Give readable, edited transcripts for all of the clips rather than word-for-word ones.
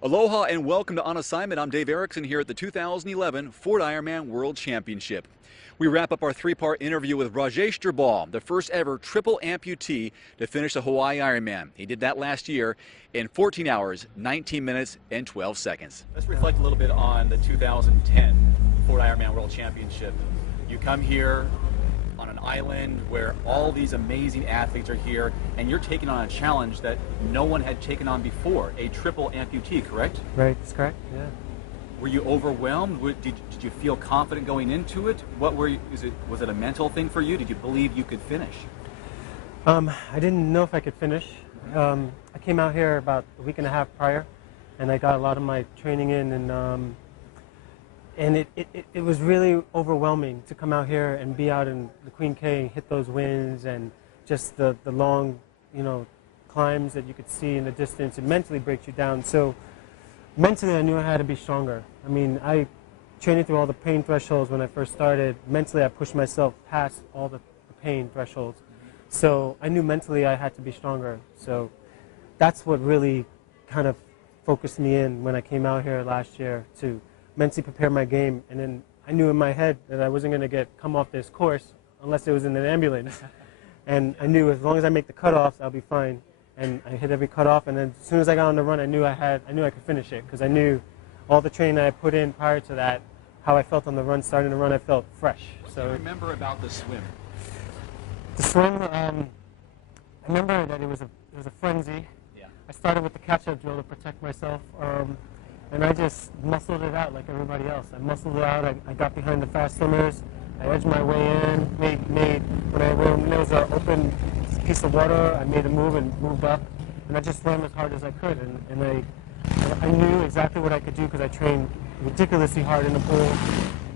Aloha and welcome to On Assignment. I'm Dave Erickson here at the 2011 Ford Ironman World Championship. We wrap up our three-part interview with Rajesh Durbal, the first ever triple amputee to finish the Hawaii Ironman. He did that last year in 14 hours, 19 minutes, and 12 seconds. Let's reflect a little bit on the 2010 Ford Ironman World Championship. You come here on an island where all these amazing athletes are here, and you're taking on a challenge that no one had taken on before, a triple amputee, correct? Right, that's correct, yeah. Were you overwhelmed? Did you feel confident going into it? Was it a mental thing for you? Did you believe you could finish? I didn't know if I could finish. I came out here about a week and a half prior, and I got a lot of my training in, and it was really overwhelming to come out here and be out in the Queen K and hit those winds and just the long, climbs that you could see in the distance. It mentally breaks you down. So mentally, I knew I had to be stronger. I mean, I trained through all the pain thresholds when I first started. Mentally, I pushed myself past all the pain thresholds. So I knew mentally I had to be stronger. So that's what really kind of focused me in when I came out here last year to mentally prepare my game. And then I knew in my head that I wasn't going to come off this course unless it was in an ambulance. And I knew as long as I make the cutoffs, I'll be fine. And I hit every cutoff, and then as soon as I got on the run, I knew I could finish it, because I knew all the training I put in prior to that, how I felt on the run, starting the run, I felt fresh. What do you remember about the swim? The swim, I remember that it was a frenzy. Yeah. I started with the catch-up drill to protect myself, and I just muscled it out like everybody else. I muscled it out. I got behind the fast swimmers. I edged my way in. When there was an open piece of water, I made a move and moved up, and I just swam as hard as I could. And I knew exactly what I could do because I trained ridiculously hard in the pool.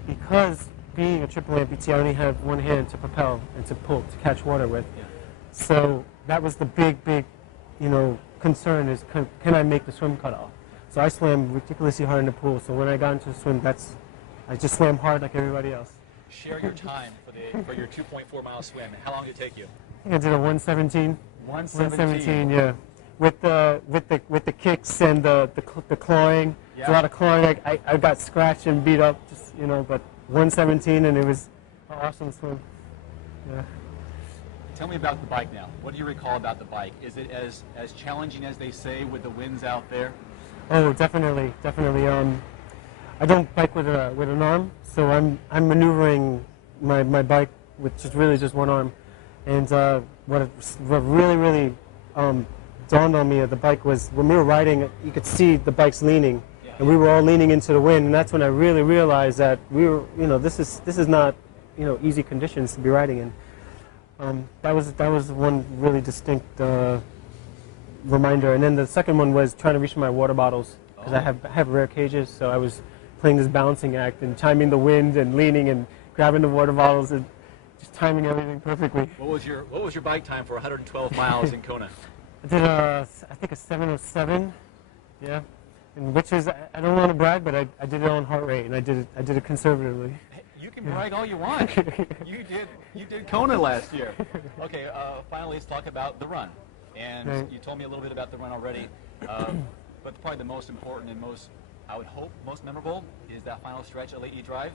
Because being a triple amputee, I only have one hand to propel and to pull, to catch water with. Yeah. So that was the big, concern is can I make the swim cutoff? So I swam ridiculously hard in the pool. So when I got into the swim, I just swam hard like everybody else. Share your time for your 2.4 mile swim. How long did it take you? I think I did a 117. 117, yeah. With the kicks and the clawing. Yeah. There's a lot of clawing. I got scratched and beat up, but 117, and it was an awesome swim. Yeah. Tell me about the bike now. What do you recall about the bike? Is it as challenging as they say with the winds out there? Oh, definitely. I don't bike with an arm, so I'm maneuvering my bike with just one arm. And what really dawned on me of the bike was when we were riding, you could see the bike's leaning, yeah. And we were all leaning into the wind, and that's when I really realized that we were, this is not, easy conditions to be riding in. That was one really distinct reminder. And then the second one was trying to reach my water bottles, because I have rare cages, so I was playing this balancing act and timing the wind and leaning and grabbing the water bottles and just timing everything perfectly. What was your bike time for 112 miles in Kona? I did I think a 7:07, yeah, and which is, I don't want to brag, but I did it on heart rate, and I did it conservatively. You can brag all you want. You did Kona last year. Okay, finally let's talk about the run. And right. You told me a little bit about the run already, but probably the most important and I would hope most memorable is that final stretch at Late E Drive.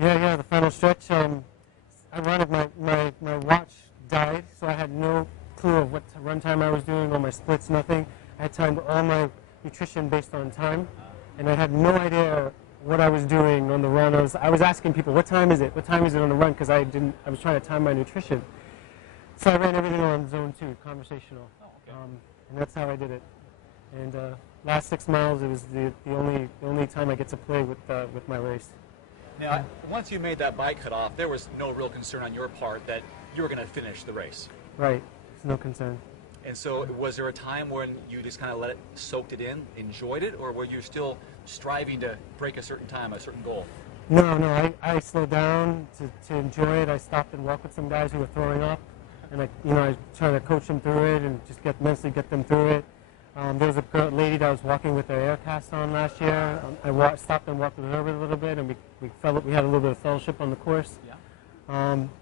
Yeah, the final stretch. Ironically, my watch died, so I had no clue of what run time I was doing, all my splits, nothing. I had timed all my nutrition based on time, and I had no idea what I was doing on the run. I was asking people, what time is it? What time is it on the run? Because I was trying to time my nutrition. So I ran everything on zone 2, conversational. Oh, okay. And that's how I did it. And last 6 miles, it was the only time I get to play with my race. Now, once you made that bike cut off, there was no real concern on your part that you were going to finish the race. Right. No concern. And so was there a time when you just kind of soaked it in, enjoyed it, or were you still striving to break a certain time, a certain goal? No, I slowed down to enjoy it. I stopped and walked with some guys who were throwing up, and I was trying to coach them through it and just mentally get them through it. There was a lady that was walking with her air cast on last year. I stopped and walked with her a little bit, and we had a little bit of fellowship on the course. Yeah.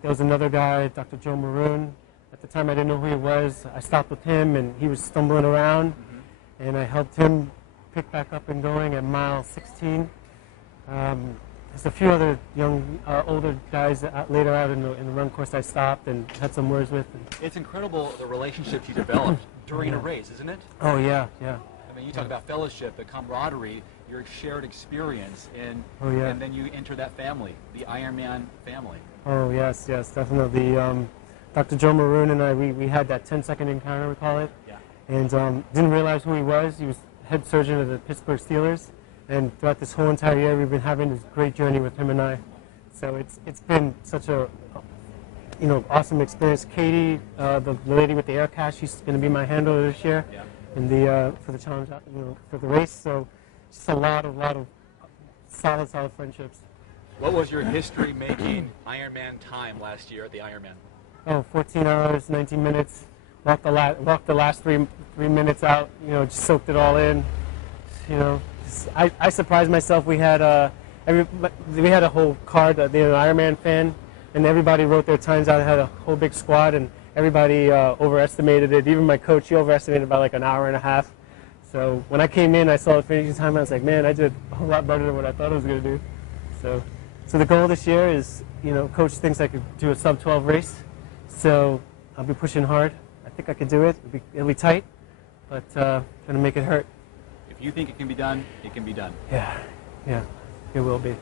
There was another guy, Dr. Joe Maroon. At the time, I didn't know who he was. I stopped with him, and he was stumbling around, and I helped him picked back up and going at mile 16. There's a few other young, older guys later out in the run course I stopped and had some words with. It's incredible the relationships you developed during a race, isn't it? Oh, yeah, yeah. I mean, you talk about fellowship, the camaraderie, your shared experience, and then you enter that family, the Ironman family. Oh, yes, yes, definitely. Dr. Joe Maroon and I, we had that 10-second encounter, we call it, and didn't realize who he was. He was head surgeon of the Pittsburgh Steelers, and throughout this whole entire year, we've been having this great journey with him and I. So it's been such a awesome experience. Katie, the lady with the air cash, she's going to be my handler this year, in for the challenge, for the race. So just a lot of solid friendships. What was your history-making Ironman time last year at the Ironman? Oh, 14 hours, 19 minutes. Walked the last three minutes out. Just soaked it all in. I surprised myself. We had a whole card, the Ironman fan, and everybody wrote their times out. I had a whole big squad, and everybody overestimated it. Even my coach, he overestimated by like an hour and a half. So when I came in, I saw the finishing time. I was like, man, I did a whole lot better than what I thought I was going to do. So the goal this year is, coach thinks I could do a sub-12 race. So I'll be pushing hard. I think I can do it. It'll be tight, but going to make it hurt. If you think it can be done, it can be done. Yeah, it will be.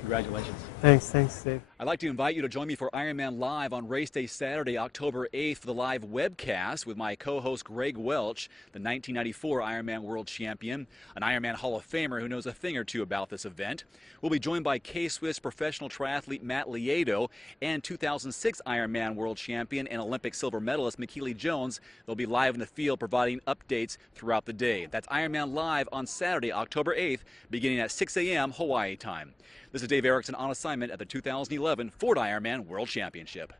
Congratulations. Thanks, Dave. I'd like to invite you to join me for Ironman Live on race day Saturday, October 8th, for the live webcast with my co-host Greg Welch, the 1994 Ironman World Champion, an Ironman Hall of Famer who knows a thing or two about this event. We'll be joined by K-Swiss professional triathlete Matt Lieto and 2006 Ironman World Champion and Olympic silver medalist McKeely Jones. They'll be live in the field providing updates throughout the day. That's Ironman Live on Saturday, October 8th, beginning at 6 a.m. Hawaii time. This is Dave Erickson on assignment at the 2011 Ford Ironman World Championship.